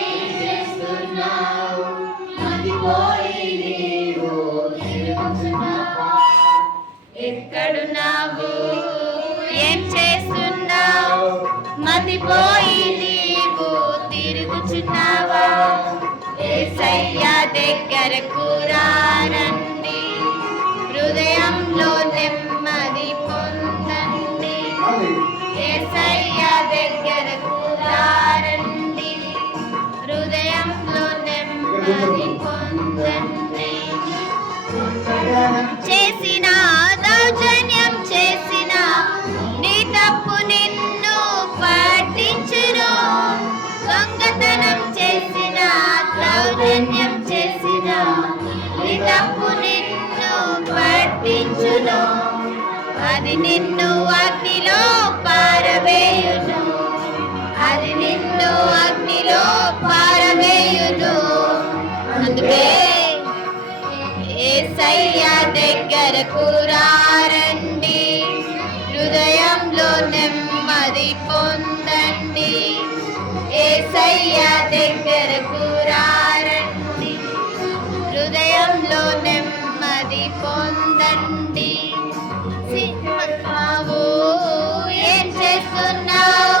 ఏం చేస్తున్నావు మతిపోయి నీవు తిరుగుచున్నావా ఎక్కడున్నావు ఏం చేస్తున్నావు మతిపోయి నీవు తిరుగుచున్నావా యేసయ్య దగ్గరకు రండి హృదయంలో నెమ్మది పొందండి యేసయ్య దగ్గరకు రండి హృదయంలో నెమ్మది పొందండి చేసిన దౌర్జన్యం చేసిన నీ తప్పు నిన్ను పట్టించును దొంగతనం చేసిన దౌర్జన్యం చేసిన నీ తప్పు నిన్ను పట్టించును అది నిన్ను అగ్నిలో పారవేయును అది నిన్ను అగ్నిలో పారవేయును అందుకే యేసయ్య దగ్గరకు రండి హృదయంలో నెమ్మది పొందండి యేసయ్య దగ్గరకు రండి హృదయంలో నెమ్మది పొందండి ఏం చేస్తున్నావు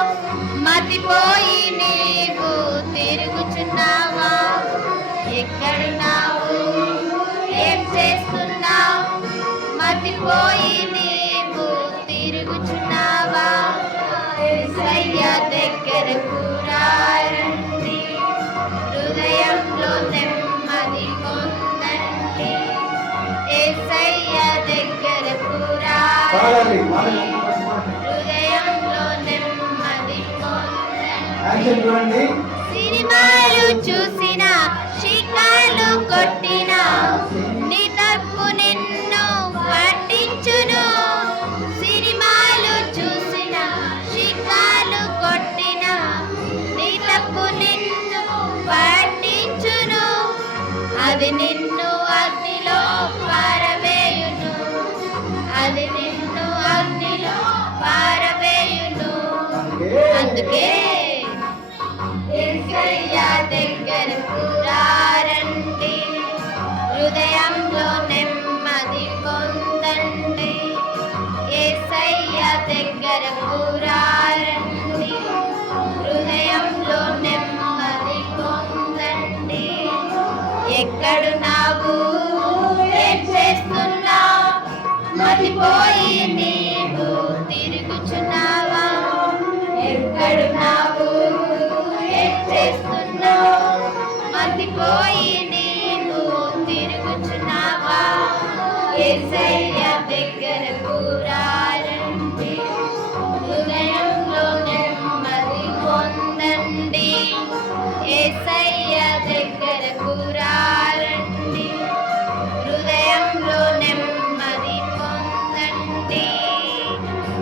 మతిపోయి నీవు తిరుగుచున్నావా ఎక్కడున్నావు ఏం చేస్తున్నావు మతిపోయి నీవు తిరుగుచున్నావా యేసయ్య దగ్గరకు రండి హృదయంలో నెమ్మది పొందండి యేసయ్య దగ్గరకు హృదయంలో నెమ్మది పొందండి సినిమాలు చూసిన శిఖాలు కొట్టిన నీ తప్పు నిన్ను పట్టించును సినిమాలు చూసిన శిఖాలు కొట్టిన నీ తప్పు నిన్ను పట్టించును అది నిన్ను అగ్నిలో పారవేయును అది నిన్ను అగ్నిలో పారవేయును అందుకే యేసయ్య దగ్గరకు రండి హృదయంలో నెమ్మది పొందండి యేసయ్య దగ్గరకు రండి హృదయంలో నెమ్మది పొందండి ఎక్కడున్నావు ఏం చేస్తున్నావు మతిపోయి నీవు తిరుగుచున్నావా ఎక్కడున్నావు ఏం చేస్తున్నావు మతిపోయి